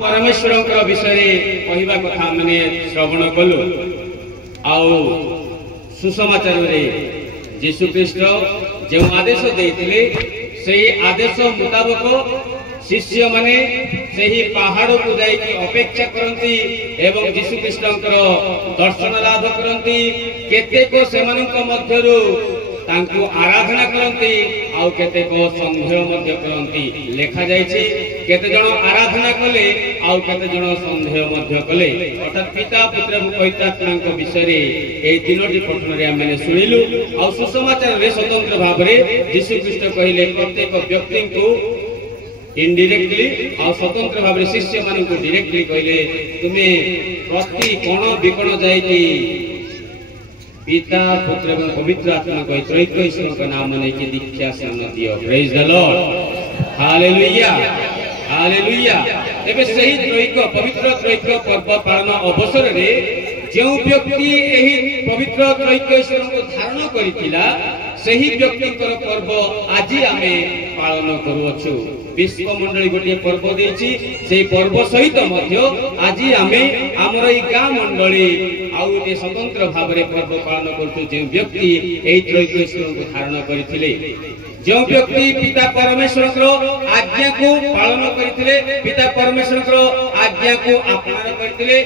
परमेश्वर विषय कहवा कथा मैंने श्रवण कलु आउ सुसमाचार जीशु ख्रीस्ट जो आदेश देते से आदेश मुताबक शिष्य माने सही पहाड़ को जाइए अपेक्षा करती एवं जीशु ख्रीष्टर दर्शन लाभ करती केतेक सेमानक मध्यरु तांको आराधना करती आउ केतेक संदेह करती लेखा जाइछि केते जण आराधना कले आउ केते जण संदेह कले अर्थात पिता पुत्र पवित्रात्मा विषय ए तीनोटी पठन रे आमे सुनिलु आउ सुसमाचार रे स्वतंत्र भाव रे जीशु ख्रीष्ट कहिले प्रत्येक व्यक्ति को इनडायरेक्टली आ स्वतंत्र भाव रे शिष्य मान को डायरेक्टली कहिले तुमे प्रति कोण विकोण जाई कि पिता पुत्र एवं पवित्र आत्मा को त्रैक ईश्वर का नाम लेके दीक्षा स्नान दियो। Praise the lord, hallelujah hallelujah. एबे सही त्रैक पवित्र त्रैक पर्व पालन अवसर रे जो व्यक्ति एही पवित्र त्रैक ईश्वर को धारण करितिला सही व्यक्ति पर्व आज आमे पालन करूछु। विश्व मंडली गोटे पर्व देछि से पर्व सहित मध्य आज आमे हमर ई गां मंडली आउ ए स्वतंत्र भाव रे पर्व पालन करथु। जे व्यक्ति एही त्रैक ईश्वर को धारण करिथिले जो व्यक्ति पिता परमेश्वर को आज्ञा को पालन करथिले पिता परमेश्वर को आज्ञा को अपनान करथिले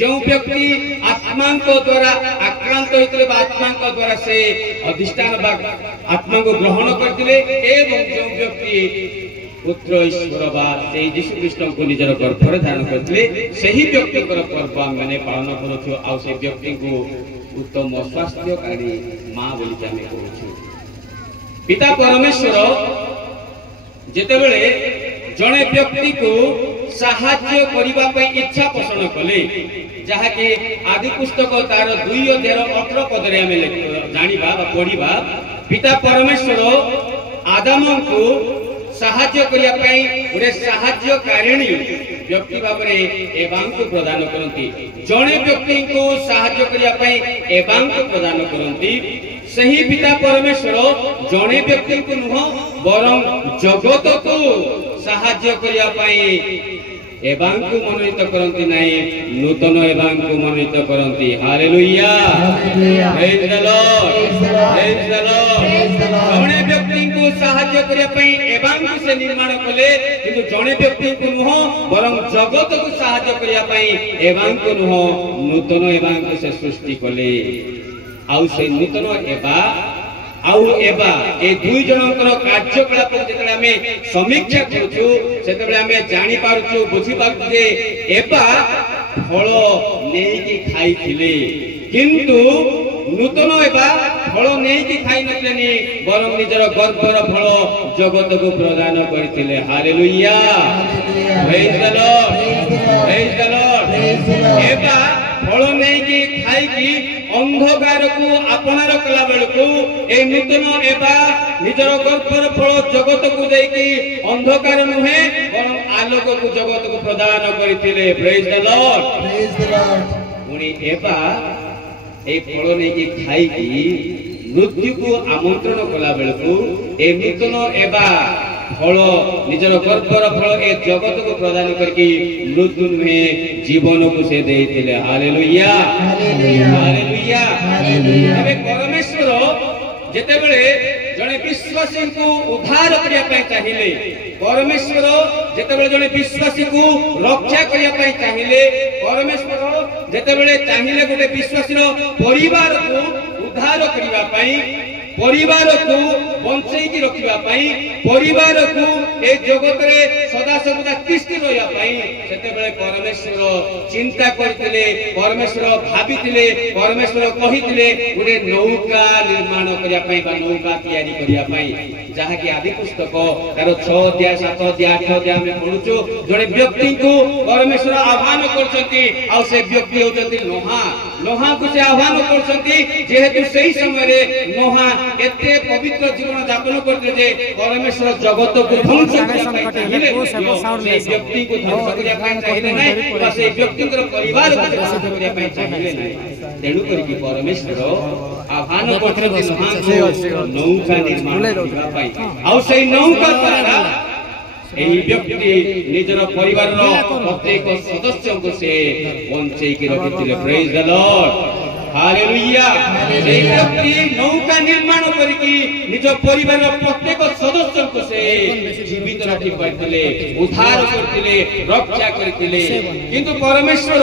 जो व्यक्ति आत्मा को द्वारा आक्रांत होइथिले बा आत्मा को द्वारा से अधिष्ठान बा आत्मा को ग्रहण करथिले एवं जो व्यक्ति पुत्र ईश्वर बा से यीशु ख्रीष्ट को निजर गर्भ रे धारण करथिले सही व्यक्ति पर्व माने पालन करूछु। आ से व्यक्ति को उत्तम स्वास्थ्यकारी मां बोली आमे कहूछु। पिता परमेश्वर जेते बेले जणे व्यक्ति को साहाय्य करिबा पे इच्छा पोषण कले जहा कि आदि पुस्तक तार 2:18 पद रे हमें जानिबा बा पढिबा पिता परमेश्वर आदम को साहाय्य करिया पई गोटे साहाय्यकारिणी व्यक्ति भाबरे एवां को प्रदान करंती। जणे व्यक्ति को साहाय्य करिया पई एवां को प्रदान करंती सही पिता परमेश्वर जणे व्यक्ति को नुह बरं जगत को साहाय्य करिया पई एवां को मनोनीत करंती नहीं नूतन एवां को मनोनीत करंती। Hallelujah, praise the lord, praise the lord. जणे व्यक्ति को साहाय्य करिया पई एवां को से निर्माण कले किंतु जणे व्यक्ति को नुह बरं जगत को साहाय्य करिया पई एवां को नुह नूतन एवां को से सृष्टि कले। आउ से नूतन एबा आउ एबा ए दुई जनकर कार्यकलाप जेतले हमें समीक्षा करूछु सेतबे हमें जानि पारुछु बुझी पारुछु जे एबा फल नेई की खाइथिले किंतु नूतन एबा फल नेई की खाइ नथलेनी बरं निजर गर्भर फल जगत को प्रदान करथिले। Hallelujah, praise the lord, praise the Lord. एबा फल नेई की खाइ की अंधकार को अपनार कला बेलू ए नूतन एबा निजर गर्भर फल जगत को देकी अंधकार नुहे बरं आलोक को जगत को प्रदान करथिले। Praise the lord, praise the Lord. पुणी एबा ए फल नै की खाई की मृत्यु को आमंत्रण कला बेलू ए नूतन एबा फल निजर गर्भर फल ए जगत को प्रदान करके मृत्यु नुहे जीवन को से देथिले। Hallelujah, hallelujah, hallelujah. एबे परमेश्वर जेते बेले जने विश्वासी को उद्धार करिया पय चाहिले परमेश्वर जेते बेले जने विश्वासी को रक्षा करिया पय चाहिले परमेश्वर जेते बेले चाहिले गोटे विश्वासी रो परिवार को उद्धार करिया पय परिवार को बंचई की रखिबा पई परिवार को ए जगत रे सदा सर्वदा तिष्ठि रहिया पई सेते बेले परमेश्वर चिंता करथिले परमेश्वर भाबिथिले परमेश्वर कहिथिले गोटे नौका निर्माण करिया पई बा नौका तयारी करिया पई जहा कि आदि पुस्तक तार 6 अध्याय 7 अध्याय 8 अध्याय में पढुचो जने व्यक्ति को परमेश्वर आह्वान करछंती आ से व्यक्ति होचंती नोहा नोहा को से आह्वान करछंती जेहेतु सही समय रे नोहा एते पवित्र जीवन यापन करते जे परमेश्वर जगत को ध्वंस करिया चाहिए व्यक्ति को ध्वंस करिया चाहिए नहीं बस ए व्यक्ति के परिवार को ध्वंस करिया चाहिए नहीं तेणु करके परमेश्वर आह्वान करते नोहा को नौका निर्माण करबा पई आ से नौका द्वारा ଏହି ବ୍ୟକ୍ତି ନିଜର ପରିବାରର ପ୍ରତ୍ୟେକ ସଦସ୍ୟଙ୍କୁ ସେ ବଞ୍ଚେଇକି ରଖିଥିଲେ। ପ୍ରେଜ୍ ଦ ଲର୍ଡ, ହାଲେଲୁୟା। ସେହି ବ୍ୟକ୍ତି ନୌକା ନିର୍ମାଣ କରିକି ନିଜ ପରିବାରର ପ୍ରତ୍ୟେକ ସଦସ୍ୟଙ୍କୁ ସେ ଜୀବିତ ରଖିପାରିଥିଲେ, ଉଦ୍ଧାର କରିଥିଲେ, ରକ୍ଷା କରିଥିଲେ। କିନ୍ତୁ ପରମେଶ୍ୱର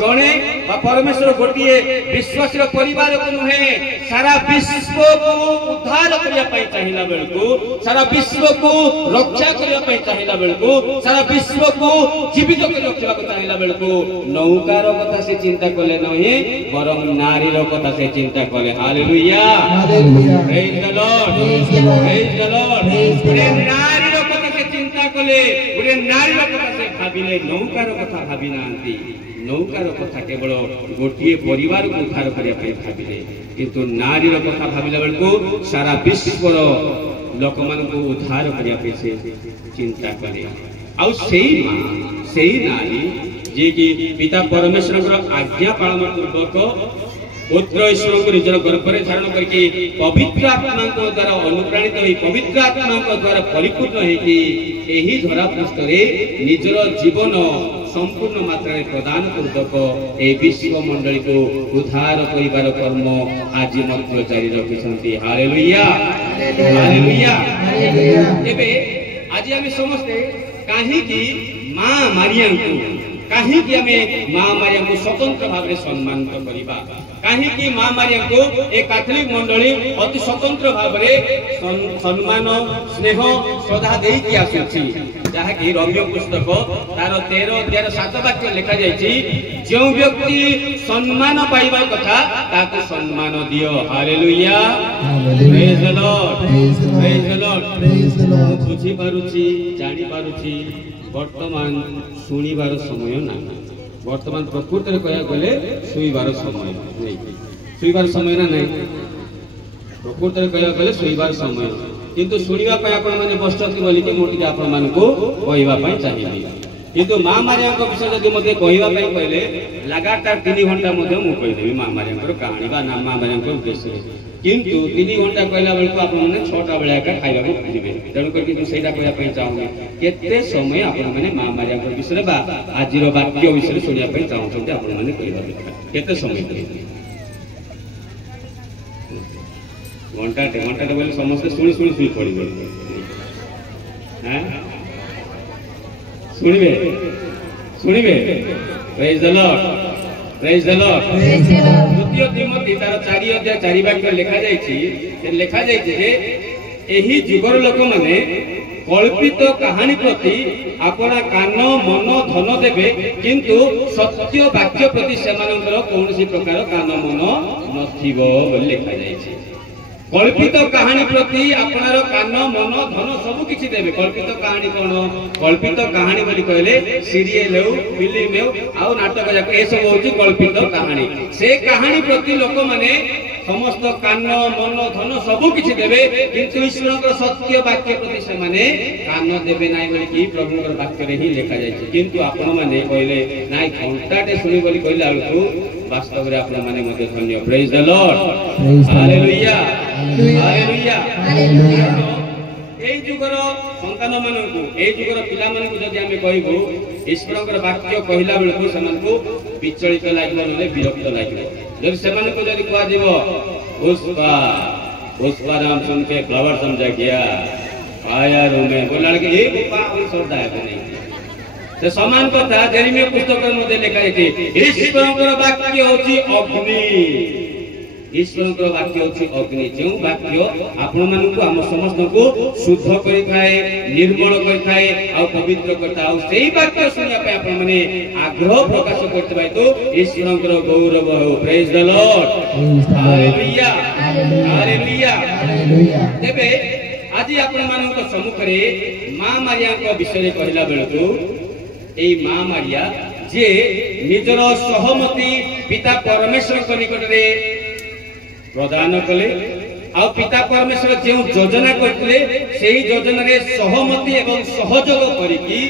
ଜଣେ ବା ପରମେଶ୍ୱର ଗୋଟିଏ ବିଶ୍ୱାସୀର ପରିବାରକୁ ନୁହେଁ, ସାରା ବିଶ୍ୱକୁ ଉଦ୍ଧାର କରିବା ପାଇଁ ଚାହିଁଲା ବେଳକୁ, ସାରା ବିଶ୍ୱକୁ ରକ୍ଷା କରିବା ପାଇଁ ଚାହିଁଲା ବେଳକୁ, ସାରା ବିଶ୍ୱକୁ ଜୀବିତ କରି ରଖିବାକୁ ଚାହିଁଲା ବେଳକୁ ନୌକାର କଥା ସେ ଚିନ୍ତା କଲେ ନାହିଁ, ବରଂ ନାରୀର କଥା ସେ ଚିନ୍ତା କଲେ। ହାଲେଲୁୟା, ପ୍ରେଜ୍ ଦ ଲର୍ଡ, ପ୍ରେଜ୍ ଦ ଲର୍ଡ। ଗୋଟେ ନାରୀର କଥା ସେ ଚିନ୍ତା କଲେ, ଗୋଟେ ନାରୀର କଥା ସେ ଭାବିଲେ, ନୌକାର କଥା ଭାବି ନାହାନ୍ତି। ନୌକାର କଥା କେବଳ ଗୋଟିଏ ପରିବାରକୁ ଉଦ୍ଧାର କରିବା ପାଇଁ ଭାବିଲେ, କିନ୍ତୁ ନାରୀର କଥା ଭାବିଲା ବେଳକୁ ସାରା ବିଶ୍ୱର ଲୋକମାନଙ୍କୁ ଉଦ୍ଧାର କରିବା ପାଇଁ ସେ ଚିନ୍ତା କଲେ। ଆଉ ସେଇ ମା, ସେଇ ନାରୀ ଯିଏକି ପିତା ପରମେଶ୍ୱରଙ୍କର ଆଜ୍ଞା ପାଳନ ପୂର୍ବକ ପୁତ୍ର ଈଶ୍ୱରଙ୍କୁ ନିଜର ଗର୍ଭରେ ଧାରଣ କରିକି ପବିତ୍ର ଆତ୍ମାଙ୍କ ଦ୍ୱାରା ଅନୁପ୍ରାଣିତ ହୋଇ ପବିତ୍ର ଆତ୍ମାଙ୍କ ଦ୍ୱାରା ପରିପୂର୍ଣ୍ଣ ହେଇକି ଏହି ଧରା ପୃଷ୍ଠରେ ନିଜର ଜୀବନ ସମ୍ପୂର୍ଣ୍ଣ ମାତ୍ରାରେ ପ୍ରଦାନ ପୂର୍ବକ ଏହି ବିଶ୍ୱ ମଣ୍ଡଳୀକୁ ଉଦ୍ଧାର କରିବାର କର୍ମ ଆଜି ମଧ୍ୟ ଜାରି ରଖିଛନ୍ତି। Hallelujah, hallelujah. ଏବେ ଆଜି ଆମେ ସମସ୍ତେ କାହିଁକି ମା ମାରିଆଙ୍କୁ, କାହିଁକି ଆମେ ମା ମାରିଆଙ୍କୁ ସ୍ୱତନ୍ତ୍ର ଭାବରେ ସମ୍ମାନିତ କରିବା? କାହିଁକି ମା ମାରିଆଙ୍କୁ ଏ କାଥୋଲିକ ମଣ୍ଡଳୀ ଅତି ସ୍ୱତନ୍ତ୍ର ଭାବରେ ସମ୍ମାନ, ସ୍ନେହ, ଶ୍ରଦ୍ଧା ଦେଇକି ଆସୁଛି? ଯାହାକି ରୋମୀୟ ପୁସ୍ତକ ତାର 13 ଅଧ୍ୟାୟର 7 ବାକ୍ୟ ଲେଖାଯାଇଛି, ଯେଉଁ ବ୍ୟକ୍ତି ସମ୍ମାନ ପାଇବା କଥା ତାକୁ ସମ୍ମାନ ଦିଅ। ହାଲେଲୁୟା, ପ୍ରେଜ୍ ଦ ଲର୍ଡ, ପ୍ରେଜ୍ ଦ ଲର୍ଡ। ମୁଁ ବୁଝିପାରୁଛି, ଜାଣିପାରୁଛି, ବର୍ତ୍ତମାନ ଶୁଣିବାର ସମୟ ନାହିଁ। ବର୍ତ୍ତମାନ ପ୍ରକୃତରେ କହିବାକୁ ଗଲେ ଶୋଇବାର ସମୟ ନାହିଁ। ଶୋଇବାର ସମୟ ନା ନାହିଁ? ପ୍ରକୃତରେ କହିବାକୁ ଗଲେ ଶୋଇବାର ସମୟ, କିନ୍ତୁ ଶୁଣିବା ପାଇଁ ଆପଣମାନେ ବସିଛନ୍ତି ବୋଲିକି ମୁଁ ଟିକେ ଆପଣମାନଙ୍କୁ କହିବା ପାଇଁ ଚାହିଁବି। କିନ୍ତୁ ମା ମାରିଆଙ୍କ ବିଷୟ ଯଦି ମୋତେ କହିବା ପାଇଁ କହିଲେ ଲାଗାତାର 3 ଘଣ୍ଟା ମଧ୍ୟ ମୁଁ କହିଦେବି ମା ମାରିଆଙ୍କର କାହାଣୀ ବା ମା ମାରିଆଙ୍କ ଉଦ୍ଦେଶ୍ୟରେ। କିନ୍ତୁ 3 ଘଣ୍ଟା କହିଲା ବେଳକୁ ଆପଣମାନେ 6ଟା ବେଳେ ଏକା ଖାଇବାକୁ ଯିବେ। ତେଣୁକରି କିନ୍ତୁ ସେଇଟା କହିବା ପାଇଁ ଚାହୁଁନି। କେତେ ସମୟ ଆପଣମାନେ ମା ମାରିଆଙ୍କ ବିଷୟରେ ବା ଆଜିର ବାକ୍ୟ ବିଷୟରେ ଶୁଣିବା ପାଇଁ ଚାହୁଁଛନ୍ତି ଆପଣମାନେ କହିବା ଦରକାର। କେତେ ସମୟ କହିବେ? ଘଣ୍ଟାଟେ ବୋଲେ ସମସ୍ତେ ଶୁଣି ଶୋଇ ପଡ଼ିବେ। ଶୁଣିବେ, ଶୁଣିବେ। ପ୍ରେଜ୍ ଦ ଲର୍ଡ, ପ୍ରେଜ୍ ଦ ଲର୍ଡ। ଦ୍ୱିତୀୟ ତିମୋଥୀ ତାର 4 ଅଧ୍ୟାୟ 4 ବାକ୍ୟ ଲେଖାଯାଇଛି ଯେ ଏହି ଯୁଗର ଲୋକମାନେ କଳ୍ପିତ କାହାଣୀ ପ୍ରତି ଆପଣା କାନ, ମନ, ଧନ ଦେବେ, କିନ୍ତୁ ସତ୍ୟ ବାକ୍ୟ ପ୍ରତି ସେମାନଙ୍କର କୌଣସି ପ୍ରକାର କାନ, ମନ ନଥିବ ବୋଲି ଲେଖାଯାଇଛି। କଳ୍ପିତ କାହାଣୀ ପ୍ରତି ଆପଣାର କାନ, ମନ, ଧନ ସବୁ କିଛି ଦେବେ। କଳ୍ପିତ କାହାଣୀ କଣ? କଳ୍ପିତ କାହାଣୀ ବୋଲି କହିଲେ ସିରିଏଲ ହେଉ, ଫିଲ୍ମ ହେଉ, ଆଉ ନାଟକ ଯାକ ଏସବୁ ହଉଛି କଳ୍ପିତ କାହାଣୀ। ସେ କାହାଣୀ ପ୍ରତି ଲୋକମାନେ ସମସ୍ତ କାନ, ମନ, ଧନ ସବୁ କିଛି ଦେବେ, କିନ୍ତୁ ଈଶ୍ୱରଙ୍କର ସତ୍ୟ ବାକ୍ୟ ପ୍ରତି ସେମାନେ କାନ ଦେବେ ନାହିଁ ବୋଲିକି ପ୍ରଭୁଙ୍କର ବାକ୍ୟରେ ହିଁ ଲେଖାଯାଇଛି। କିନ୍ତୁ ଆପଣମାନେ କହିଲେ ନାଇଁ ଘଣ୍ଟାଟେ ଶୁଣି ବୋଲି କହିଲା ବେଳକୁ ବାସ୍ତବରେ ଆପଣମାନେ ମଧ୍ୟ ଧନ୍ୟ। ପ୍ରେଜ୍ ଦ ଲର୍ଡ, ହାଲେଲୁୟା, ହାଲେଲୁୟା। ଏଇ ଯୁଗର ସନ୍ତାନ ମାନଙ୍କୁ, ଏଇ ଯୁଗର ପିଲାମାନଙ୍କୁ ଯଦି ଆମେ କହିବୁ ଈଶ୍ୱରଙ୍କର ବାକ୍ୟ କହିଲା ବେଳକୁ ସେମାନଙ୍କୁ ବିଚଳିତ ଲାଗିବ, ନହେଲେ ବିରକ୍ତ ଲାଗିବ। ଯଦି ସେମାନଙ୍କୁ ଯଦି କୁହାଯିବ पुष्पा नाम सुन के फ्लावर समझा गया आया रूमे बोला कि ये श्रद्धा है नहीं। तो समान कथा जेरेमिया पुस्तक मध्य लिखा है ईश्वरଙ୍କର ବାକ୍ୟ ହେଉଛି ଅଗ୍ନି। ଈଶ୍ୱରଙ୍କର ବାକ୍ୟ ହେଉଛି ଅଗ୍ନି, ଯେଉଁ ବାକ୍ୟ ଆପଣମାନଙ୍କୁ ଆମ ସମସ୍ତଙ୍କୁ ଶୁଦ୍ଧ କରିଥାଏ, ନିର୍ମଳ କରିଥାଏ ଆଉ ପବିତ୍ର କରିଥାଏ। ଆଉ ସେଇ ବାକ୍ୟ ଶୁଣିବା ପାଇଁ ଆପଣମାନେ ଆଗ୍ରହ ପ୍ରକାଶ କରିଥିବା ହେତୁ ଈଶ୍ୱରଙ୍କର ଗୌରବ ହେଉ। ପ୍ରେଜ୍ ଦ ଲର୍ଡ, ହାଲେଲୁୟା, ହାଲେଲୁୟା। ତେବେ ଆଜି ଆପଣମାନଙ୍କ ସମ୍ମୁଖରେ ମା ମାରିଆଙ୍କ ବିଷୟରେ କହିଲା ବେଳକୁ ଏଇ ମା ମାରିଆ ଯେ ନିଜର ସହମତି ପିତା ପରମେଶ୍ୱରଙ୍କ ନିକଟରେ ପ୍ରଦାନ କଲେ, ଆଉ ପିତା ପରମେଶ୍ୱର ଯେଉଁ ଯୋଜନା କରିଥିଲେ ସେହି ଯୋଜନାରେ ସହମତି ଏବଂ ସହଯୋଗ କରିକି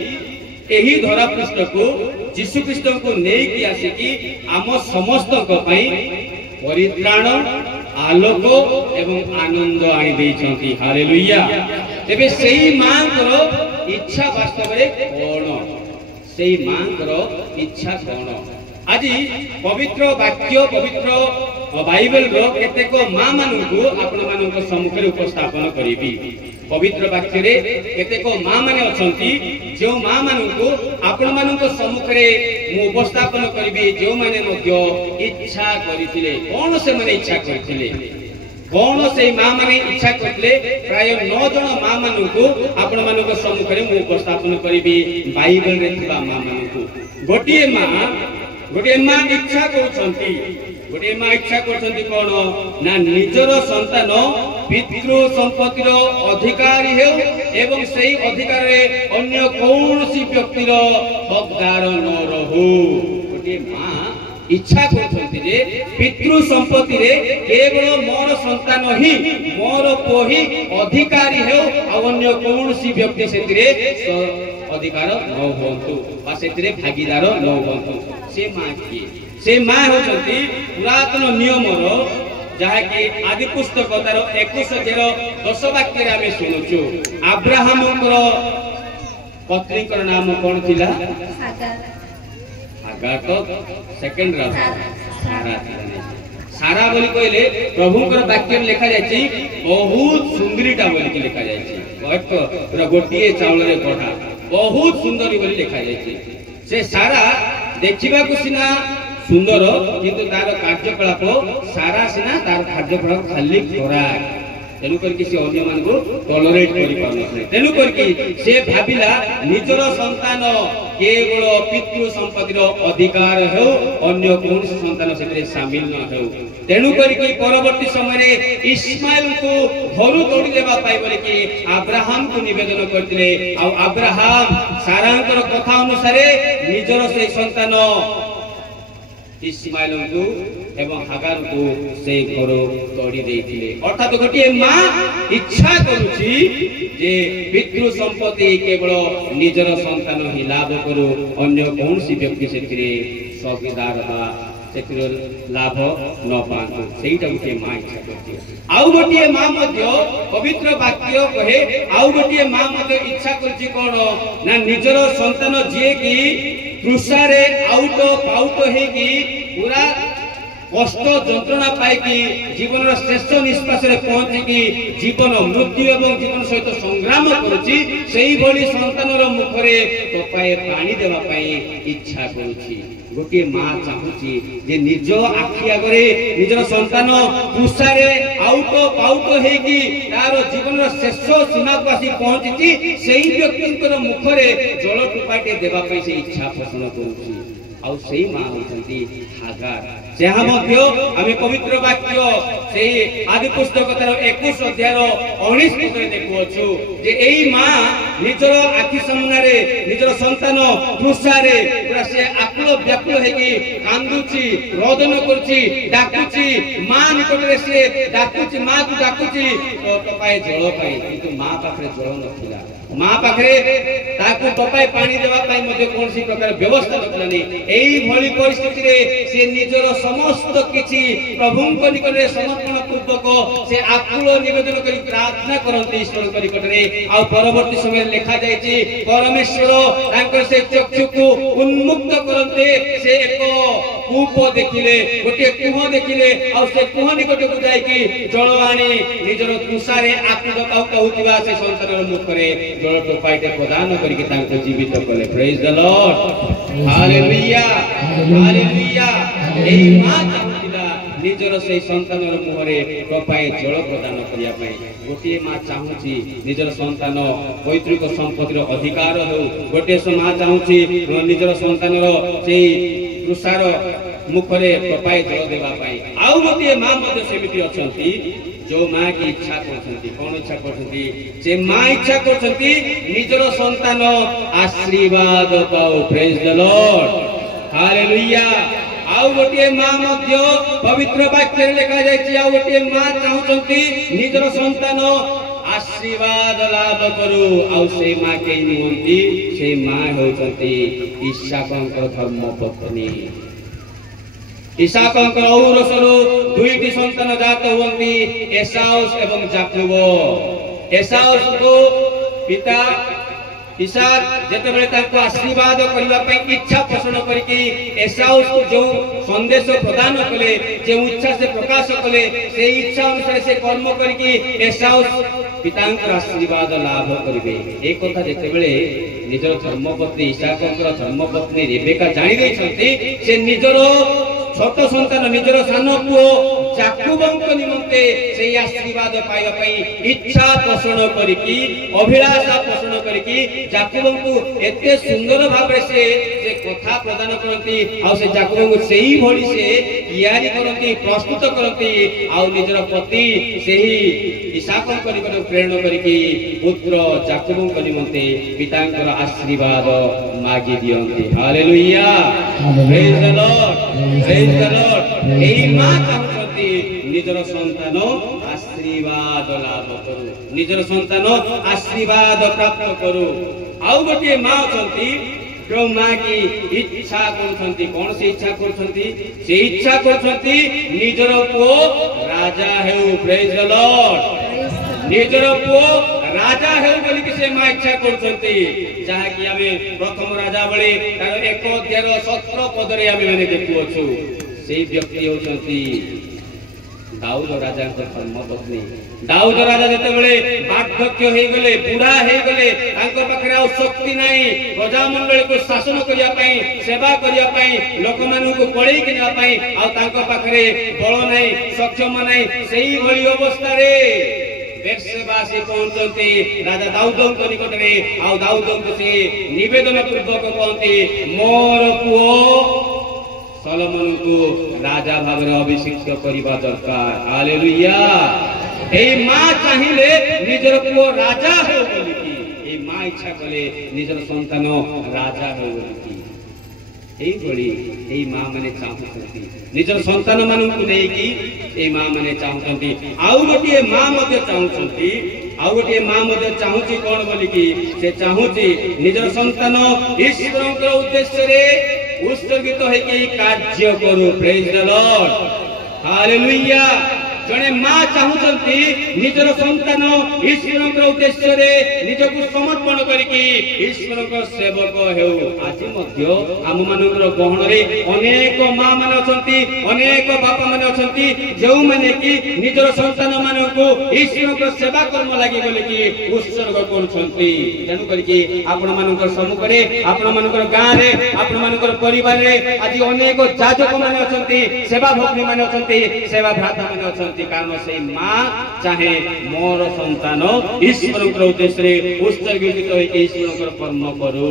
ଏହି ଧରାପୃଷ୍ଠକୁ ଯୀଶୁଖ୍ରୀଷ୍ଟଙ୍କୁ ନେଇକି ଆସିକି ଆମ ସମସ୍ତଙ୍କ ପାଇଁ ପରିତ୍ରାଣ, ଆଲୋକ ଏବଂ ଆନନ୍ଦ ଆଣି ଦେଇଛନ୍ତି। ହାଲେଲୁୟା। ତେବେ ସେହି ମାଙ୍କର इच्छा वास्तव में कौन से माँ इच्छा कौन आज पवित्र वाक्य पवित्र बाइबल केतेक माँ मानू आपण मान सम्मुख उपस्थापन करी पवित्र वाक्य रे केतेक माँ माने अछंती जो माँ मानू आपण मान सम्मुख मु उपस्थापन करी जो माने मध्य इच्छा करथिले कौन से माने इच्छा करथिले कौन से माँ माने इच्छा करथिले प्राय 9 जन माँ मानू आपण मान सम्मुख मु उपस्थापन करी बाइबल रे थिबा माँ मानू गोटिए माँ इच्छा करछंती गोटे माँ इच्छा करछंती कौन ना निजर संतान पितृ संपत्तिर अधिकारी हेउ एवं सेही अधिकार रे अन्य कौनसी व्यक्तिर हकदार न रहू गोटे माँ इच्छा करछंती जे पितृ संपत्ति रे केवल मोर संतान ही मोर पुओ ही अधिकारी हेउ आ अन्य कौनसी व्यक्ति सेतिरे अधिकार न होंतु बा सेतिरे भागीदार न होंतु से माँ किए से माँ होचंती पुरातन नियम जहाँ कि आदि पुस्तक तार 21:10 वाक्य आम शुणुचु अब्राहम पत्नी नाम कौन थिला हागार तो सेकंड सारा सारा बोली कहले प्रभुंकर वाक्य लिखा जायछि बहुत सुंदरीटा बोली लिखा जायछि पूरा गोटिए चावल रे गढ़ा बहुत सुंदरी बोली लिखा जायछि से सारा देखिबा को सिना सुंदर किंतु तार कार्यकलाप सारा सिना तार कार्यकलाप खाली खोराक तेणु करके से अन्य मान को टॉलरेट करि पारन तेणु करके से भाबिला निजर संतान केवल पितृ संपत्तिर अधिकार हो अन्य कौन संतान से शामिल न हो तेणु करके परवर्ती समय रे इस्माइल को घरु तोड़ी देबा पाई बोले कि अब्राहम को निवेदन करथिले आ अब्राहम सारांकर कथा अनुसार निजर से संतान इस्माइल को एवं हागार को से घर तोड़ी देथिले अर्थात गोटे माँ इच्छा करूची जे पितृ संपत्ति केवल निजर संतान ही लाभ करू अन्य कौन सी व्यक्ति से सौगीदार से लाभ न पातु सेटा गोटे माँ इच्छा करती आउ गोटे माँ पवित्र वाक्य कहे आउ गोटे माँ इच्छा करची कौन ना निजर संतान जे कि तृषारे आउट पाउट हेकी पूरा कष्ट जंत्रणा पाई जीवन शेष निष्पास पहुंची जीवन मृत्यु एवं जीवन सहित संग्राम करुची संतान मुखरे टोपाए पानी देवा इच्छा करुची गोटे माँ चाहूची जे निज आखि आगरे निजर संतान तृषारे आउट पाउट हेकी तार जीवन शेष सीमा को आसी पहुंची सेही व्यक्ति मुखरे जल टोपाटे देवा से इच्छा पोषण करुची आउ सेही माँ होचंती हागार जहाँ मध्य आमे पवित्र वाक्य से आदि पुस्तक तार 21:19 पदरे देखुछु जे एई माँ निजर आखि सामने निजर संतान तृषारे पूरा से आकुल व्याकुल हेकी कांदुची रोदन करुची डाकुची माँ निकट रे से डाकुची माँ को डाकुची टपाए जल पाई किंतु माँ पाखरे जल नथिला माँ पाखरे ताकू टपाए पानी देवा पाई मध्ये कोनसी प्रकार व्यवस्था नथलानी एई भली परिस्थिति रे से निजर समस्त किछि प्रभुंक निकट रे समर्पण पूर्वक से आकुल निवेदन करी प्रार्थना करंती ईश्वर निकट रे आ परवर्ती समय लिखा जायछि परमेश्वर तांकर से चक्षु को उन्मुक्त करंते से एक कूप देखिले गोटे कुह देखिले आ से कुह निकट को जाय कि जल आनी निजर तृषारे आकुल कहउतिबा से संतानर मुख रे जल टोपाइटे प्रदान करी कि तांको जीवित कले praise the lord hallelujah hallelujah एई माँ चाहूतिला निजर से संतानर मुहरे टोपाए जल प्रदान करिया पई गोटे माँ चाहूची निजर संतान पैतृक संपत्तिर अधिकार हो गोटे माँ चाहूची निजर संतानर से तृषार मुखरे टोपाए जल देवा पई आउ गोटे माँ मध्ये सेमिति अछंती जो माँ की इच्छा करछंती कोन इच्छा करछंती जे माँ इच्छा करछंती निजर संतान आशीर्वाद पाओ प्रेज द लॉर्ड हालेलुया आउ गोटे माँ मध्य पवित्र वाक्य लिखा जायछि आउ गोटे माँ चाहूछंती निजर संतान आशीर्वाद लाभ करू आउ से माँ के नुहंती से माँ होचंती ईसाकंकर धर्म पत्नी ईसाकंकर औरसरु दुईटी संतान जात हुअन्ति एसाउस एवं याकूब एसाउस को पिता इसाक जेतेबेले ताको आशीर्वाद करबा पे इच्छा पोषण करके एसाउ को जो संदेश प्रदान कले जे इच्छा से प्रकाश कले से इच्छा अनुसार से कर्म करके एसाउ पितांकर आशीर्वाद लाभ करिवे। एक कथा जेतेबेले निजर धर्मपत्नी इसाकंकर धर्मपत्नी रेबेका जानि दैछन्ति से निजर छोट संतान निजर सान पुओ जाकुबंक निमंते से आशीर्वाद पाइबा पई इच्छा पोषण करके अभिलाषा पोषण करके जाकुबंकु एते सुंदर भाबरे से कथा प्रदान करती आ से जाकुबंकु सेही भली से यारी करती प्रस्तुत करती आ निजर पति सेही इसाकंक निकट प्रेरण करके पुत्र जाकुबंक निमंते पितांकर आशीर्वाद मागी दियंती। Hallelujah, praise the lord, praise the lord. एही मां चाहती निजर संतान आशीर्वाद लाभ करू, निजर संतान आशीर्वाद प्राप्त करू। आउ गोटे मां अछंती जो मां की इच्छा करछंती, कौन से इच्छा करछंती से इच्छा करछंती निजर पुओ राजा हेउ। Praise the Lord. निजर पुओ राजा हेउ बोली कि से मां इच्छा करछंती जहा कि आमे प्रथम राजा बळे तार 1:17 पदरे आमे माने देखुअछु। से व्यक्ति होचंती दाऊद राजा को धर्मपत्नी। दाऊद राजा जेतेबेले वार्धक्य हे गले, बुढ़ा हे गले, तांको पाखरे आ शक्ति नाही प्रजा मंडली को शासन करिया पई, सेवा करिया पई, लोक मानु को पळेई किना पई आ तांको पाखरे बळ नाही, सक्षम नाही। सेही भली अवस्था रे बेर्शेबासी पहुंचते राजा दाऊद को निकट रे आ दाऊद को से निवेदन पूर्वक कहते मोर पुओ सलोमन को राजा भाବରେ अभिषिक्त करिबा दरकार। हालेलुया। ए मां चाहिले निजर पुओ राजा हो बोली की, ए मां इच्छा कले निजर संतान राजा हो बोली की। एई भली एई मां माने चाहूछंती निजर संतान मानकु नै की ए मां माने चाहूछंती। आउ गोटे मां मध्ये चाहूछंती, आउ गोटे मां मध्ये चाहूची कोन बोली की से चाहूची निजर संतान ईश्वरक उद्देश्य रे उत्सर्गित है कि कार्य करू। Praise the lord. हालेलुया। जने मां चाहूछंती निजर संतान ईश्वरक उद्देश्य रे निजकु समर्पण करिकि ईश्वरक सेवक हेउ। आज मध्य आम मानकर गहन रे अनेक मां माने अछंती, अनेक बापा माने अछंती जेउ माने कि निजर संतान मानकु ईश्वरक सेवा कर्म लागि बोले कि उत्सर्ग करछंती। जनु करिकि आपण मानकर सम्मुख रे, आपण मानकर गां रे, आपण मानकर परिवार रे आज अनेक जाजक माने अछंती, सेवा भक्ति माने अछंती, सेवा भ्राता माने अछंती। कारण से मां चाहे मोर संतान ईश्वर उद्देश्य रे उत्सर्गित होई ईश्वर कर्म करू।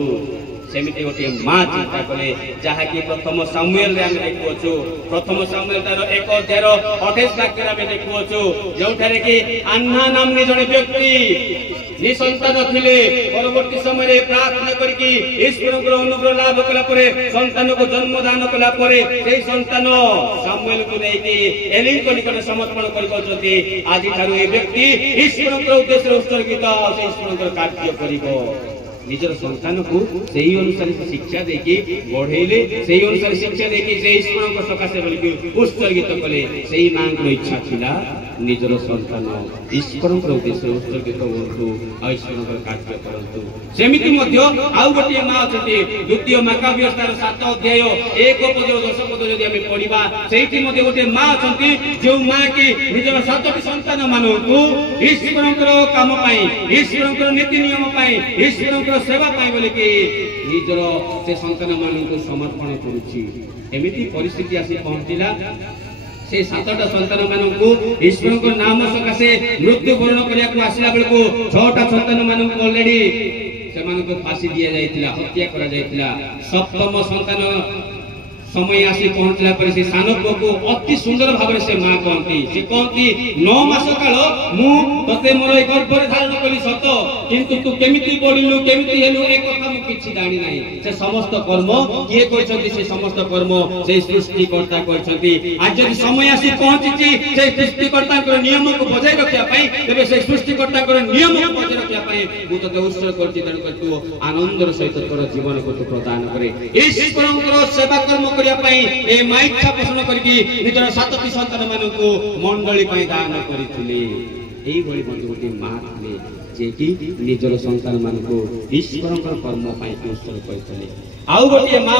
सेमिति गोटे मां चिंता करे जहा कि प्रथम सामुएल रे हम देखुछु, प्रथम सामुएल तार 1:28 वाक्य रे देखुछु जोठारे कि अन्ना नामनी जने व्यक्ति निसंतान थिले परवर्ती समय रे प्रार्थना करके ईश्वर अनुग्रह लाभ कला परे संतान को जन्मदान कला परे सेही संतान सामुएल को नै कि एली को निकट समर्पण करबोचती। आज थारु ए व्यक्ति ईश्वर उद्देश्य उत्सर्गित से ईश्वर कार्य करिवो। निजर संतान को सही अनुसार शिक्षा देकी बढ़ेले, सही अनुसार शिक्षा देकी से ईश्वर को सकाशे बोली उत्सर्गित कले। सही मां को इच्छा थिला निजर संतान ईश्वर उद्देश्य उत्सर्गित होतु, ईश्वर कार्य करतु। सेमिति मध्य आउ गोटे मां अछती द्वितीय माकाव्यस्तार 7 अध्याय 1 पद 10 पद जदि हम पढिबा सेहिति मध्य गोटे मां अछती जो मां की निजर 7टी संतान मानकु ईश्वरकर काम पई, ईश्वरकर नीति नियम पई, ईश्वरकर सेवा पाई बोले कि निजर से संतान मानकु समर्पण करूची। एमिति परिस्थिति आसी पहुंचिला से 7टा संतान मानकु ईश्वरकर नाम सकाशे मृत्यु वर्ण करिया को आसिला बेलको 6टा संतान मानकु ऑलरेडी से मानकु फांसी दिया जायतिला, हत्या करा जायतिला। सप्तम संतान समय आसी पहुंचला पर से सान पुओ को अति सुंदर भाव से मां कहती, से कहती 9 मास काल मु तते मोर गर्भ रे धारण कली सत, किंतु तू केमिति बढिलु केमिति हेलु एक कथा मु किछि जानि नाही। से समस्त कर्म किए करछंती, से समस्त कर्म से सृष्टिकर्ता करछंती। आज जदि समय आसी पहुंचीची से सृष्टिकर्ता को नियम को बजाय रखिया पई, तबे से सृष्टिकर्ता को नियम को बजाय रखिया पई मु तते उत्सर्ग करछि। तन कर तू आनंदर सहित तोर जीवन को तू प्रदान करे। ईश्वरकर सेवा कर्म करिया पई ए मां इच्छा पोषण करके निजर 7टी संतान मानकु मंडली पई दान करिथिले। एई भली बंधु गोटे मां थिले जे कि निजर संतान मान को ईश्वर कर्म उत्सर्ग करते आउ गोटे माँ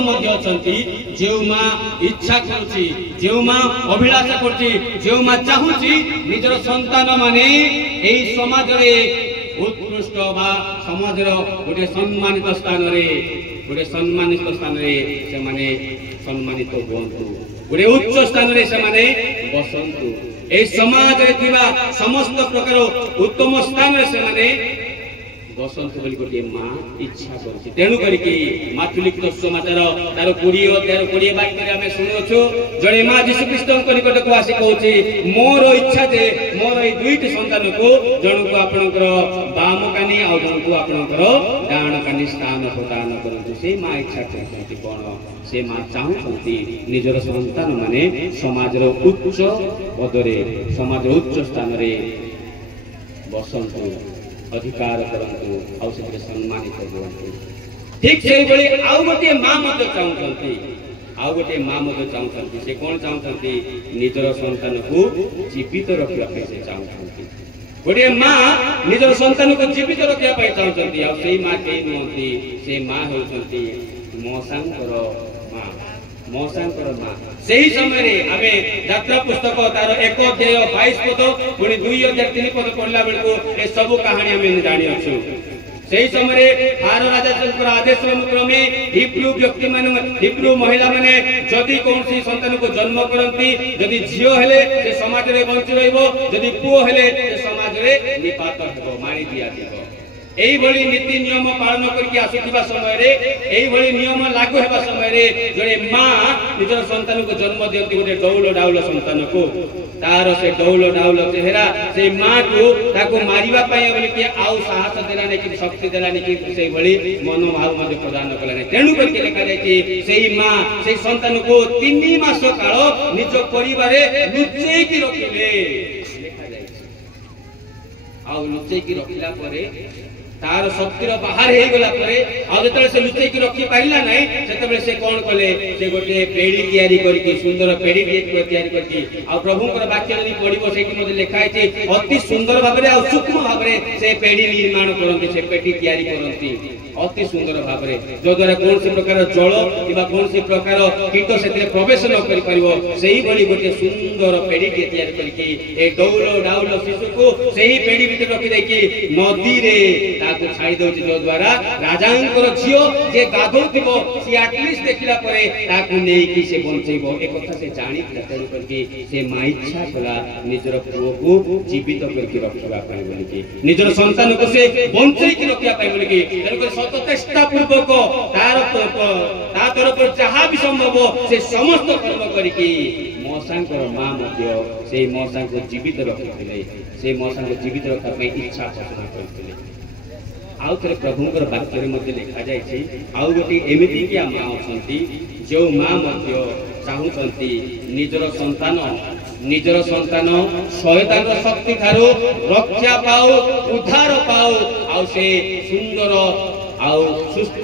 जो माँ इच्छा करुची जो माँ अभिलाषा करुची जो माँ चाहूची निजर संतान माने एई समाज रे उत्कृष्ट बा समाज गोटे सम्मानित स्थान रे से माने सम्मानित हुअन्तु गोटे उच्च स्थान रे से माने बसन्तु ए समाज रे थिबा समस्त प्रकार उत्तम स्थान रे से माने बसंत बोली गोटे माँ इच्छा करछि तेणु करिकि मातृलिखित समाचार तार 20 और 20 वाक्य आमे सुनुछु जणे माँ जीशु ख्रीष्टक निकट को आसी कहछि मोर इच्छा जे मोर ए दुईटी संतान को जणको आपनकर बाम कानी आ जणको आपनकर डाण कानी स्थान प्रदान करंतु से माँ इच्छा करछि कोन से माँ चाहूछंती निजर संतान माने समाजर उच्च पदरे समाज उच्च स्थान रे बसंतु अधिकार करंतु आउ से सम्मानित हुअन्तु ठीक से बळे आउ गोटे माँ मते चाहूछंती से कोन चाहूछंती निजर संतान को जीवित रखिया पे से चाहूछंती गोटे माँ निजर संतान को जीवित रखिया पे चाहूछंती आउ सेई माँ के नोंती से माँ होछंती मौसांकर माँ सही समय रे आमे यात्रा पुस्तक तार 1 अध्याय 22 पद पुणी 2 अध्याय 3 पद पढ़ला बेलको ए सब कहानी आमे जानि अछु सही समय रे फारो राजा आदेश क्रमे हिब्रू महिला माने जदि कोनसी संतान को जन्म करंती जदि झियो हेले से समाज रे बंची रहइबो जदि पुओ हेले से समाज रे निपात हेबो मारी दिया दिबो एई भली नीति नियम पालन करके आसुथिबा समय रे एई भली नियम लागू हेबा समय रे जणे माँ निजर संतान को जन्म दियंती गोटे डौल डाउल संतान को तार से डौल डाउल चेहरा से माँ को ताको मारिबा पई बोली के आउ साहस देला नै कि शक्ति देला नै कि से भली मनोभाव मध्ये प्रदान कला नै तेणु करके लिखा जाय कि सेई माँ से संतान को 3 मास काल निज परिवार रे लुचेई कि रखिले लिखा जाय आउ लुचेई कि रखिला परे तार शक्तिर बाहर हे गला परे आ जतले से लुचै कि रखि पाइला नै सेतबे से कोन कले से गोटे पेड़ी तयारी करके सुंदर पेड़ी तयारी करके आ प्रभुकर वाक्य जदि पढिबो से कि मध्ये लिखा छै अति सुंदर भाबरे आ सूक्ष्म भाबरे से पेड़ी निर्माण करंती से पेटी तयारी करंती अति सुंदर भाबरे जो द्वारा कोन से प्रकार जल किबा कोन से प्रकार कीट सेते प्रवेश न करि परिबो सेही बडी गोटे सुंदर पेड़ी तयारी करके ए डौल डाउल शिशु को सेही पेड़ी भीतर रखि दै कि नदी रे ताको छाई दउछि जो द्वारा राजांकर झियो जे गाधौथिबो से एटलिस्ट देखिला परे ताको नेई कि से बंचैबो ए कथा से जानि ततेन करके से मां इच्छा कला निजर पुओ को जीवित करके रखिबा पई बोली कि निजर संतान को से बंचै कि रखिया पई बोली कि तेन सतचेष्टा पूर्वक ता तरफ जहाँ भी संभव से समस्त कर्म करके मौसांकर माँ मध्य से मौसा को जीवित रखिले से मौसा को जीवित रखा पई इच्छा पोषण करथिले आउ थे प्रभुंकर वाक्य मध्य लिखा जाय आउ गोटे एमिति किया माँ अछंती जो माँ मध्य चाहूछंती निजर संतान शयतान शक्ति थारो रक्षा पाओ उद्धार पाओ आउ से सुंदर आउ सुस्थ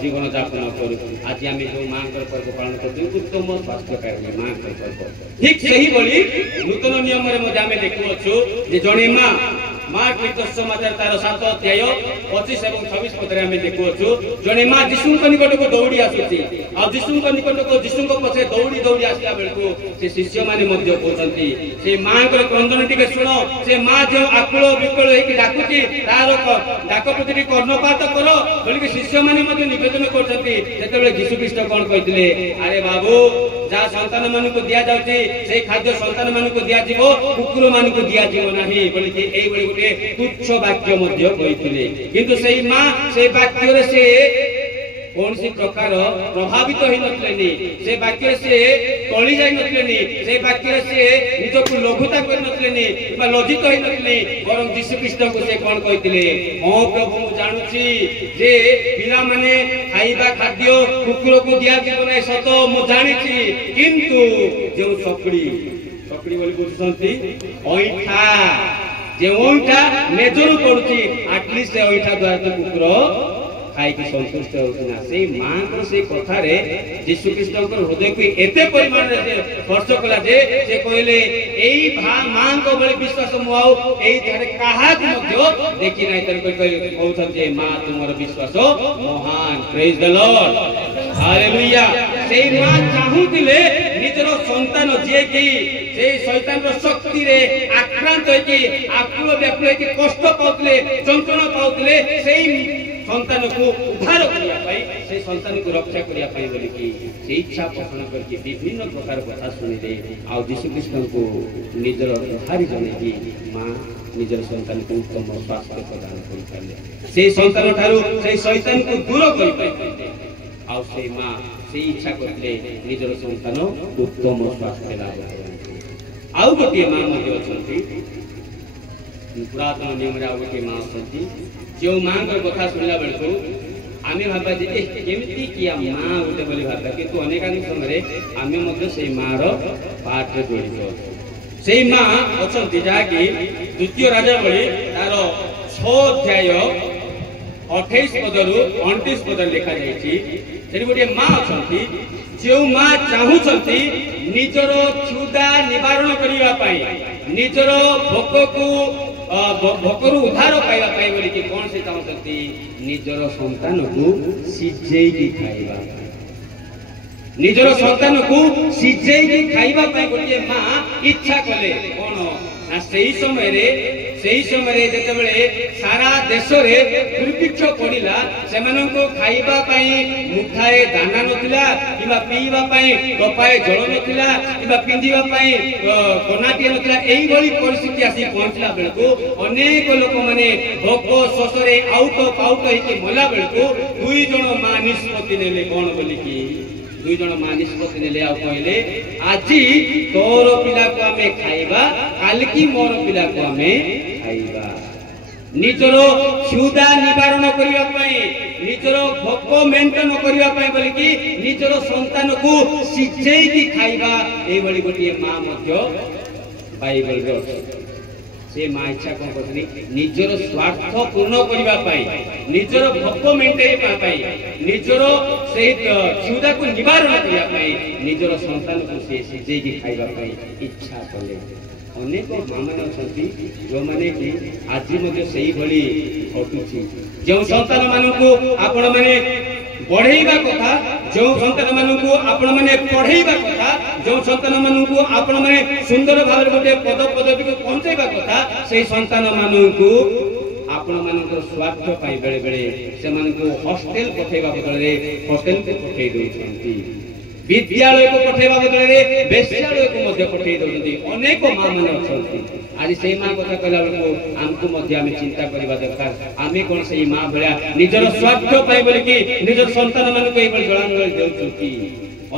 जीवन यापन करू आज आम जो माँ पर्व पालन कर उत्तम स्वास्थ्यकारी माँ पर्व ठीक सही बोली नूतन नियम आम देखुछु जड़े माँ समाचार तार 7 अध्याय 25 और 26 पदरे आम देखुछु जड़े माँ जीशु निकट को दौड़ी आसुची आ जीशु निकट को जीशु पछे दौड़ी दौड़ी आसला बेलू से शिष्य माने मध्य कहते से माँ क्रंदन टिके शुण से माँ जो आकुल विकल होकर डाकुची तार डाक प्रति कर्णपात कर बोलिक शिष्य माने मध्य निवेदन करछंती जेतेबेले जीशु ख्रीष्ट कोन कहिथिले अरे बाबू जा संतान मान को दिया जाउची से खाद्य संतान मान को दिया जीवो कुकुर मान को दिया जीवो नाही बोलिक एई बळी गुटे तुच्छ वाक्य मध्य कहिथिले किंतु सेई मां से वाक्य रे से कौन सी प्रकार प्रभावित हो नथलेनी से वाक्य से टळी जाय नथलेनी से वाक्य से निज को लघुता कर नथलेनी बा लज्जित हो नथले बरं यीशु ख्रीष्ट को से कोन कहिथिले ओ प्रभु मु जानुची जे पिला माने खाइबा खाद्य कुकुर को दिया जीव नै सत मु जानिची किंतु जो सकड़ी बोली बुझसंती ओइठा जे ओइठा मेजरू पडुची एटलिस्ट ओइठा द्वारा तो कुकुर खाई संतुष्ट होना से मां को से कथारे यीशु कृष्ण हृदय को एते परिमाण रे स्पर्श कला जे से कहले एई मां को बड़े विश्वास मुआओ एई थारे काहा को मध्य देखि नै तर कहउथन जे मां तुमर विश्वास महान प्रेज द लॉर्ड हालेलुया से मां चाहुतिले निजर संतान जे कि से शैतान रो शक्ति रे आक्रांत होई कि आकुल व्याकुल कि कष्ट पाउतले जंत्रणा पाउतले सेई संतान को उद्धार करिया पाई से संतान को रक्षा करिया पाई बोली कि से इच्छा पोषण करके विभिन्न प्रकार कथा सुनि दे आ यीशु कृष्ण को निजर उद्धारी जने कि मां निजर संतान को उत्तम स्वास्थ्य प्रदान करि पाले से संतान ठारू से शैतान को दूर करि पाई आ से मां से इच्छा करले निजर संतान उत्तम स्वास्थ्य लाभ करते आउ गोटे मां मध्ये अछंती पुरातन नियम रे आउ गोटे मां अछंती जो मां को कथा सुनला बेल को आमे भाबा जे केमिति किया मां उते बोली भाबा किंतु अनेकानी समय आमे मध्ये से मां रो पाठ जड़ित से मां अछंती जाकी द्वितीय राजा बळी तार 6 अध्याय 28 पदरु 29 पद लिखा जायछि सेठी गोटे मां अछंती जो मां चाहू छंती निजर क्षुधा निवारण करिया पाई निजर भोक को भोकरु उद्धार पाइबा पाई बोली कि कोन से चाहती निजर संतान को सिजेई की खाइबा निजर संतान को सिजेई की खाइबा पाई गोटे मां इच्छा कले कोन ना सेही समय जेतेबेले सारा देश रे दुर्भिक्ष पड़िला सेमाननको खाइबा पाई मुठाए दाना नथिला किबा पीबा पाई टपाए जल नथिला किबा पिंदिबा पाई कोनाटी नथिला एई भली परिस्थिति आसी पहुंचला बेलको अनेक लोक माने भोक शोषरे आउट पाउट हेकि मला बेलको दुई जण मां निष्पत्ति नेले कोन बोली कि दुई जण मां निष्पत्ति नेले आ कहले आजी तोर पिला को आमे खाइबा काल की मोर पिला को आमे खाइबा निजर क्षुधा निवारण करिया पाई निजर भोक मेंटेन करिया पाई बोली कि निजर संतान को सिजेई की खाइबा ए बली गोटे मां मध्य बाइबल रे अछि से मां इच्छा कोन करथि निजर स्वार्थ पूर्ण करिबा पाई निजर भोक मेंटेन पाई निजर से क्षुधा को निवारण करिया पाई निजर संतान को से सिजेई की खाइबा पाई इच्छा कले अनेक मां मान अछंती जो माने कि आज मध्ये सही भली घटुछि जो संतान मान को आपण माने बढ़ेइबा कथा जो संतान मान को आपण माने पढ़ेइबा कथा जो संतान मान को आपण माने सुंदर भाव गोटे पद पदवी को पहुंचेबा कथा से संतान मान को आपण मानकर स्वार्थ पाई बेले बेले से मान को हॉस्टल पठेबा बदले होटल को पठेइ दोछंती विद्यालय को पठेबा बदले वेश्यालय को मध्य पठेइ दोछंती अनेक मां माने अछंती आज से मां कथा कहला बेलको हमको मध्य आमे चिंता करबा दरकार आमे कोन से मां भल्या निजर स्वार्थ पाई बोली कि निजर संतान मान को एबल जळांगळ देउछंती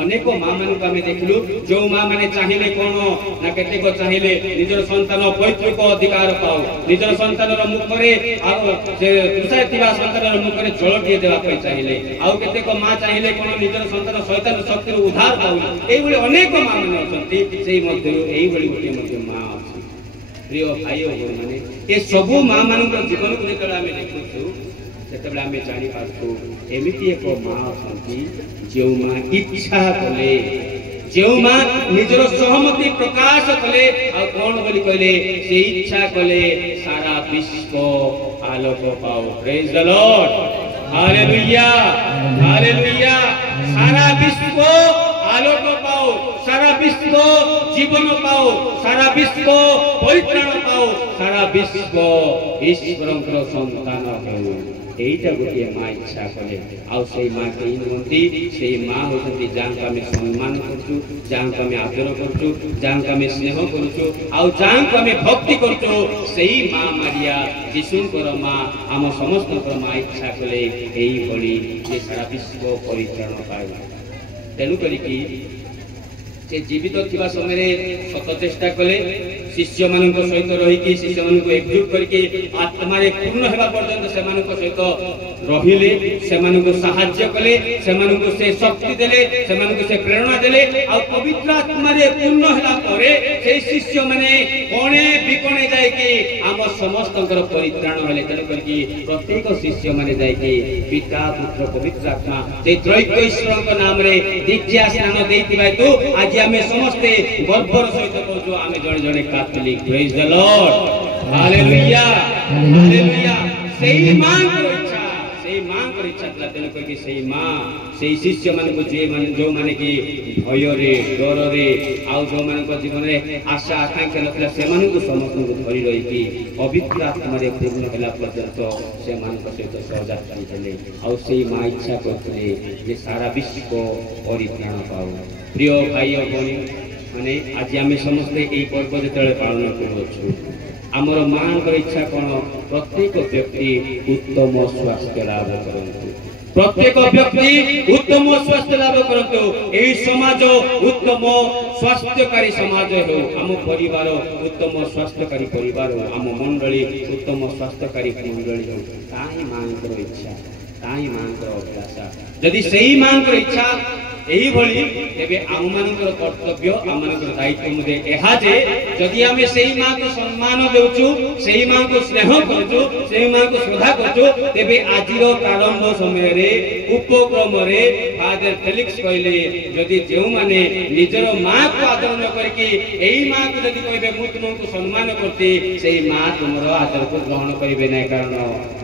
अनेक मां मान को आमे देखलु जो मां माने चाहिले कोन ना केते को चाहिले निजर संतान पैतृक अधिकार पाओ निजर संतान रो मुख रे आ जे दुसरे तिबा संतान रो मुख रे जळ दिए देबा पई चाहिले आ केते को मां चाहिले कोन निजर संतान शैतान शक्ति रो उद्धार पाओ एई बली अनेक मां माने अछंती सेई मध्ये एई बली गोटे मध्ये मां अछि प्रिय भाई और माने ए सबु मां मान को जीवन को जेतले आमे देखुछु सेतबेले आमे जानि पाछु एमिति एक मां अछंती जो मां इच्छा कले जो मां निजर सहमति प्रकाश कले आ कोन बोली कहले से इच्छा कले सारा विश्व आलोक पाओ praise the lord hallelujah hallelujah सारा विश्व आलोक पाओ सारा विश्व जीवन पाओ सारा विश्व परित्राण पाओ सारा विश्व ईश्वरंकर संतान हो एटा गोटे मां इच्छा कले आ से मां के नंती से मां होती जान का में सम्मान करछु जान का में आदर करछु जान का में स्नेह करछु आ जान का में भक्ति करछु सेही मां मारिया यीशुकर मां हम समस्त कर मां इच्छा कले एई बड़ी जे सारा विश्व परित्राण पाइबा तेनु करी कि से जीवित थिबा समय सत चेष्टा कले शिष्य मान सहित रही शिष्य मान एकजुट करके आत्मारे पूर्ण हेबा पर्यंत से सहित रहिले साहाय्य कले से शक्ति देले से प्रेरणा देले आ पवित्र आत्मारे पूर्ण हेला परे से शिष्य माने कोणे बिकोणे जाय कि आम समस्तकर परित्राण हेले तेणु करके प्रत्येक शिष्य माने जाय कि पिता पुत्र पवित्र आत्मा से त्रैक ईश्वर नाम रे दीक्षा स्नान देइतिबा तो आज आमे समस्ते गर्वर सहित कहू आमे जणे जणे Catholic praise the lord hallelujah hallelujah सेही मां को इच्छा था तेणु करके सेही मां सेही शिष्य मान को जो माने कि भय रे डर रे आ जो मान को जीवन रे आशा आकांक्षा नथिला से मान को समस्त को धरि रही कि पवित्र आत्मा रे पूर्ण होला पर्यंत से मान को सहित सहजात देले आ सेही मां इच्छा करथले जे सारा विश्व को परित्राण पाऊ प्रिय भाई और बहनी माने आज आमे समस्त एई पर्व जेतले पालन करूछु आमर मां इच्छा कौन प्रत्येक व्यक्ति उत्तम स्वास्थ्य लाभ करंतु प्रत्येक व्यक्ति उत्तम स्वास्थ्य लाभ करंतु एई समाज उत्तम स्वास्थ्यकारी समाज हो आम परिवार उत्तम स्वास्थ्यकारी परिवार हो आम मंडली उत्तम स्वास्थ्यकारी मंडली हो ताई मां इच्छा ताई मां अभिलाषा यदि सेही मां इच्छा एही भली तेबे आम मानकर कर्तव्य आम मानकर दायित्व मुदे एहा जे जदि आमे सेही मां को सम्मान देउछु सेही मां को स्नेह करछु सेही मां को श्रद्धा करछु तेबे आजिरो प्रारंभ समय रे उपक्रम रे फादर फेलिक्स कहले जदि जेउ माने निजरो मां को आदर न करके एही मां को जदि कहबे मु तुमको सम्मान करते सेही मां तुमरो आदर को ग्रहण करिवे नै कारण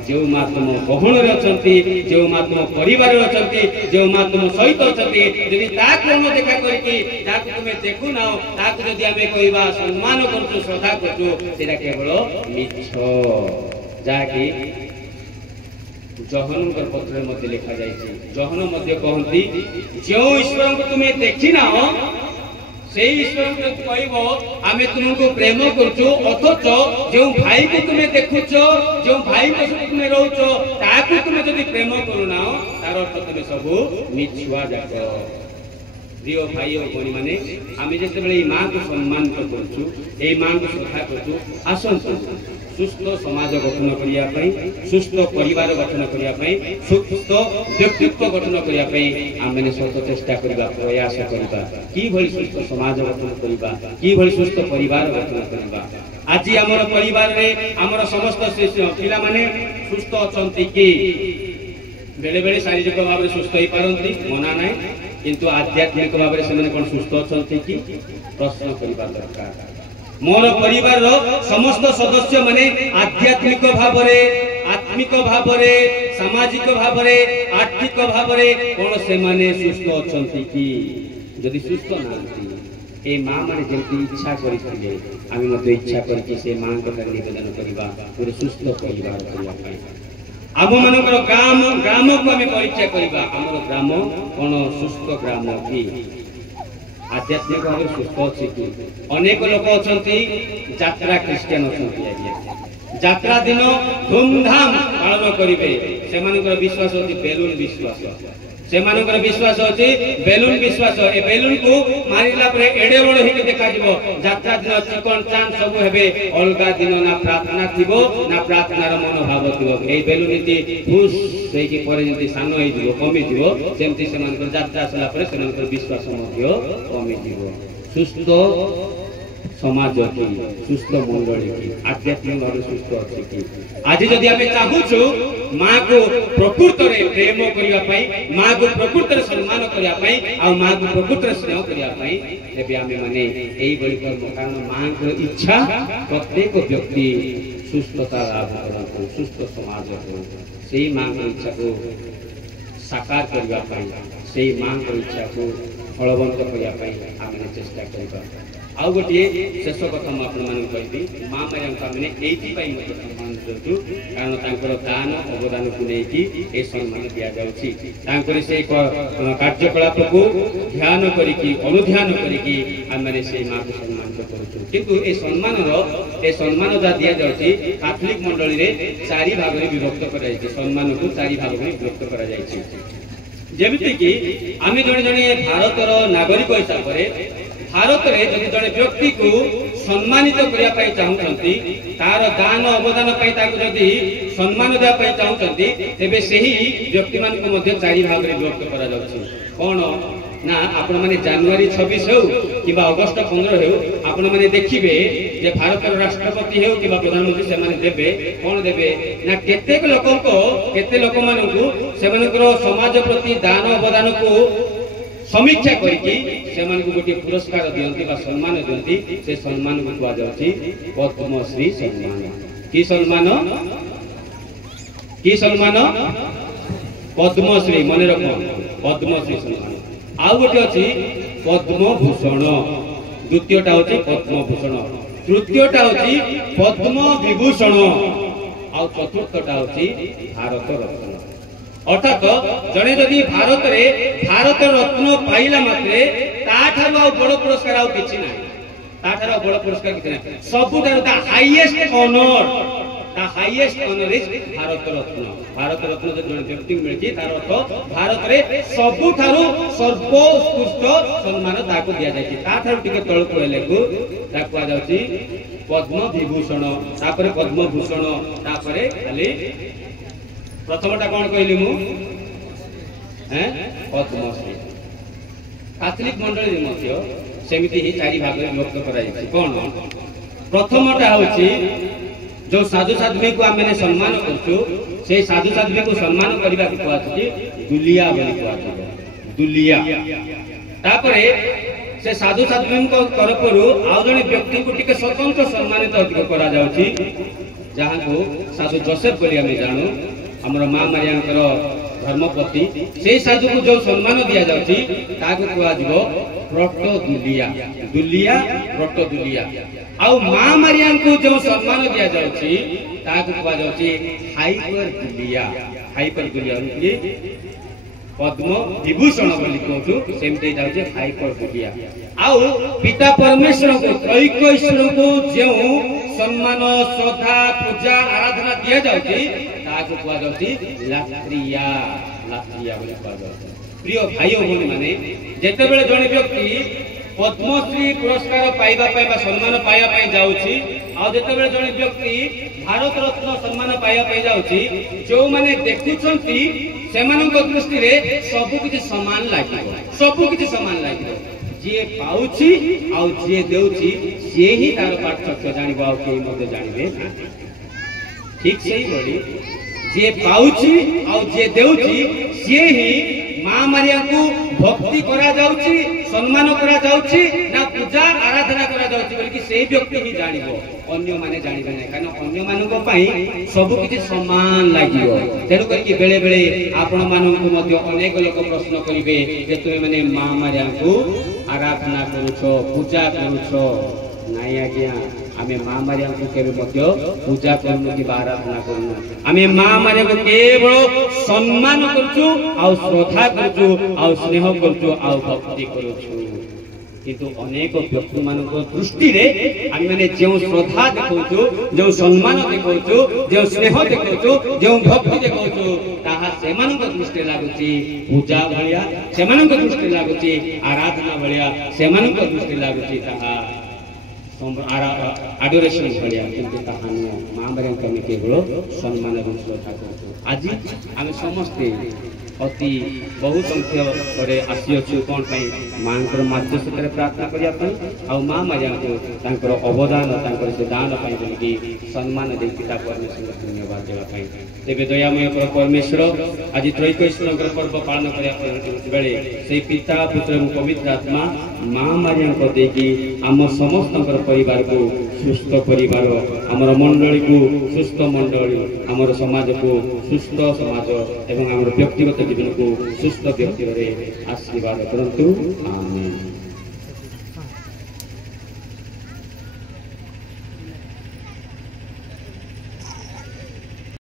जेउ मां तुम गहन रे अछंती जेउ मां तुम परिवार रे अछंती जेउ मां तुम सहित अछंती यदि ताक न देखा करके ताक तुमे देखु ना ताक यदि आमे कहबा सम्मान करछु श्रद्धा करछु सेटा केवल मिछ जाकी जहनकर पत्र मध्ये लिखा जायछि जहन मध्ये कहंती जो ईश्वर को तुमे देखि ना से ईश्वर को कहबो आमे तुमको प्रेम करछु अथच जो भाई को तुमे देखुछो जो भाई को सहित तुमे रहउछो ताकू तुमे यदि प्रेम करू ना तार अर्थ तुमे सबु मिछुआ जाको प्रिय भाई और बहनी माने आमे जेतेबेले ई मां को सम्मान करछु ए मां को श्रद्धा करछु आसंतु सुस्थ समाज गठन करिया पई सुस्थ परिवार गठन करिया पई सुस्थ व्यक्तित्व गठन करिया पई आमे सत चेष्टा करिबा प्रयास करिबा की भली सुस्थ समाज गठन करिबा की भली सुस्थ परिवार गठन करिबा आज हमर परिवार रे हमर समस्त पिला माने सुस्थ अछंती की बेले बेले शारीरिक भाव सुस्थ हो पारंती मना नै किंतु आध्यात्मिक भाव से कोन सुस्थ अछंती की प्रश्न करिबा दरकार मोर परिवार समस्त सदस्य माने आध्यात्मिक भाव रे आत्मिक भाव रे सामाजिक भाव रे आर्थिक भाव रे कोन से माने सुस्थ अछंती की यदि सुस्थ नांती ए मां माने जेंति इच्छा करिथिले आमी मते इच्छा करके से मां को निवेदन करिबा पूरे सुस्थ परिवार करिया पई आम मानकर ग्राम को आम परीक्षा करबा हमर ग्राम कोन सुस्थ ग्राम की आध्यात्मिक भाव सुस्थ अच्छी कि अनेक लोक अच्छी यात्रा क्रिस्टियन अच्छा यात्रा दिन धूमधाम पालन करेंगे से विश्वास अच्छी बेलून विश्वास से विश्वास अच्छी बेलून विश्वास ए बेलून को मारिला परे एडे बड़ होके देखा जिवो यात्रा दिन चिकन चान सब हेबे अलगा दिन ना प्रार्थना थिबो ना प्रार्थनार मनोभाव थिबो ए बेलून नीति फुस सेही कि परे जंती सानो होई जिवो कमी जिवो सेमती सेमानकर यात्रा सला परे सेमानकर विश्वास मध्य कमी जिवो सुस्थ समाज की सुस्थ मंडली की आध्यात्मिक भाव सुस्थ अच्छी की आज जदि आमे चाहूछु मां को प्रकृत रे प्रेम करिया पई मां को प्रकृत रे सम्मान करिया पई आ मां को प्रकृत रे स्नेह करिया पई एबे आमे माने एई बळी कर्म कारण मां को इच्छा प्रत्येक व्यक्ति सुस्थता लाभ करन सुस्थ समाज हो सेही मां को इच्छा को साकार करिया पई सेही मां को इच्छा को फलवंत करिया पई आमे चेष्टा करिबा आउ गोटे शेष कथा मुझे माँ मारिया मैंने ये सम्मान दूँ कारण तांकर दान अवदान को लेकिन सम्मान दि जाऊँगी से कार्यकलाप को ध्यान करी अनुध्यान करी से माँ को सम्मान करूँ किंतु ए सम्मान जहाँ दि जाऊँगी कैथोलिक मंडली में 4 भाग में विभक्त कर सम्मान को 4 भाग में विभक्त कर जमीती कि आम जड़े जड़े भारतर नागरिक हिसाब से भारत में जब जड़े व्यक्ति को सम्मानित करिया पई चाहुचंती तार दान अवदान पई ताकु जदी सम्मान देया पई चाहुचंती तेबे सेही व्यक्ति मान को मध्य चारि भाग रे विभक्त करा जाउछि कोन ना आपण माने जनवरी 26 हो किबा अगस्त 15 हो आपण माने देखिबे जे भारत राष्ट्रपति हो किबा प्रधानमंत्री से माने देबे कोन देबे ना केतेक लोकन को केते लोक मानन को सेमानकर समाज प्रति दान अवदान को समीक्षा करके से मान को गोटे पुरस्कार दियंती बा सम्मान दियंती से सम्मान को कुआ जाउछि पद्मश्री सम्मान की सम्मान पद्मश्री मने रखो पद्मश्री सम्मान आउ गोटे अछि पद्मभूषण द्वितीयटा होछि पद्मभूषण तृतीयटा होछि पद्म विभूषण आउ चतुर्थटा होछि भारत रत्न अर्थात जने जदि भारत रे भारत रत्न पाइला मात्रे ताठारु आ बड़ पुरस्कार आ किछि नै ताठारु बड़ पुरस्कार किछि नै सबु the highest honour is Bharat Ratna जो जने व्यक्ति मिलछि तार अर्थ भारत रे सबु थारु सर्वोत्कृष्ट सम्मान ताको दिया जायछि ताठारु टिके तळको हेलेकु ताको आ जाउछि पद्म विभूषण तापरे पद्म भूषण तापरे खाली प्रथमटा कौन कहली मु पद्मश्री कैथोलिक मंडली मध्य सेमिति ही चारि भाग रे विभक्त करा जायछि कोन प्रथमटा होछि जो साधु साध्वी को आमे सम्मान करछु से साधु साध्वी को सम्मान करबा को कहछि दुलिया बोली कहछि दुलिया तापरे से साधु साध्वी को तरफरु आउ जने व्यक्ति को टिके स्वतंत्र सम्मानित अधिक करा जाउछि जहां को साधु जोसेफ बोली आमे जानू हमर मां मारियांकर धर्मपति से साधु को जो सम्मान दिया जाउछि ताको कुआ जिवो प्रोटो दुलिया दुलिया प्रोटो दुलिया आउ मां मारियां को जो सम्मान दिया जाउछि ताको कुआ जाउछि हाइपर दुलिया उनकी पद्म विभूषण बोली कहू सेमते जाउछि हाइपर दुलिया आउ पिता परमेश्वर को त्रैक ईश्वर को जो सम्मान श्रद्धा पूजा आराधना दिया जाउछि ताको कुआ जाउछि लात्रिया बोली कुआ जाउछि प्रिय भाई भौणी माने जेते बेले जने व्यक्ति पद्मश्री पुरस्कार पाइबा पाइबा सम्मान पाइबा पाइ जाउछि आ जेते बेले जने व्यक्ति भारत रत्न सम्मान पाइबा पाइ जाउछि जो माने देखुछंती सेमानक दृष्टि रे सब किछि समान लागिबो जे पाउछि आ जे देउछि से ही तार पार्थक्य जानिबो आ के मते जानिबे ठीक सही बोली जे पाउछि आ जे देउछि से ही मां मारिया को भक्ति करा जाउछि सम्मान करा जाउछि ना पूजा आराधना करा जाउछि बल्कि सेही व्यक्ति ही जानिबो अन्य माने जानिबे नै कारण अन्य मानको पई सब किछि समान लागियो तेनु कहि बेले बेले आपण मानको मध्य अनेक लोक प्रश्न करिवे जे तुमे माने मां मारिया को आराधना करूछो पूजा करूछो नाइ आज्ञा आमे मां मारिया को केबे मध्य पूजा करनु कि आराधना करनु आमे मां मारिया को केवल सम्मान करछु आ श्रद्धा करछु आ स्नेह करछु आ भक्ति करछु किंतु अनेक व्यक्ति मानको दृष्टि रे आमे माने जे श्रद्धा देखौछु जे सम्मान देखौछु जे स्नेह देखौछु जे भक्ति देखौछु ताहा सेमानक दृष्टि लागुची पूजा भलिया सेमानक दृष्टि लागुची आराधना भलिया सेमानक दृष्टि लागुची ताहा आडोरेशन भलिया किंतु ताहानु मां मारिया को केवल सम्मान और श्रद्धा करछु आज आमे समस्ते अति बहु संख्या करे आसीअछु कोन पई मांकर मध्यस्थरे प्रार्थना करिया पई आ मां मारिया को तांकर अवदान तांकर से दान पई बोली सम्मान दे पिता परमेश्वर को धन्यवाद देवा पई तेबे दयामय परमेश्वर आज त्रैक ईश्वर पर्व पालन करिया बेले से पिता पुत्र और पवित्र आत्मा मां मारिया को देकी हम समस्त परिवार को सुस्थ परिवार हमर मंडली को सुस्थ मंडली हमर समाज को सुस्थ समाज एवं हमर व्यक्तिगत जीवन को सुस्थ व्यक्ति रे आशीर्वाद करंतु आमेन।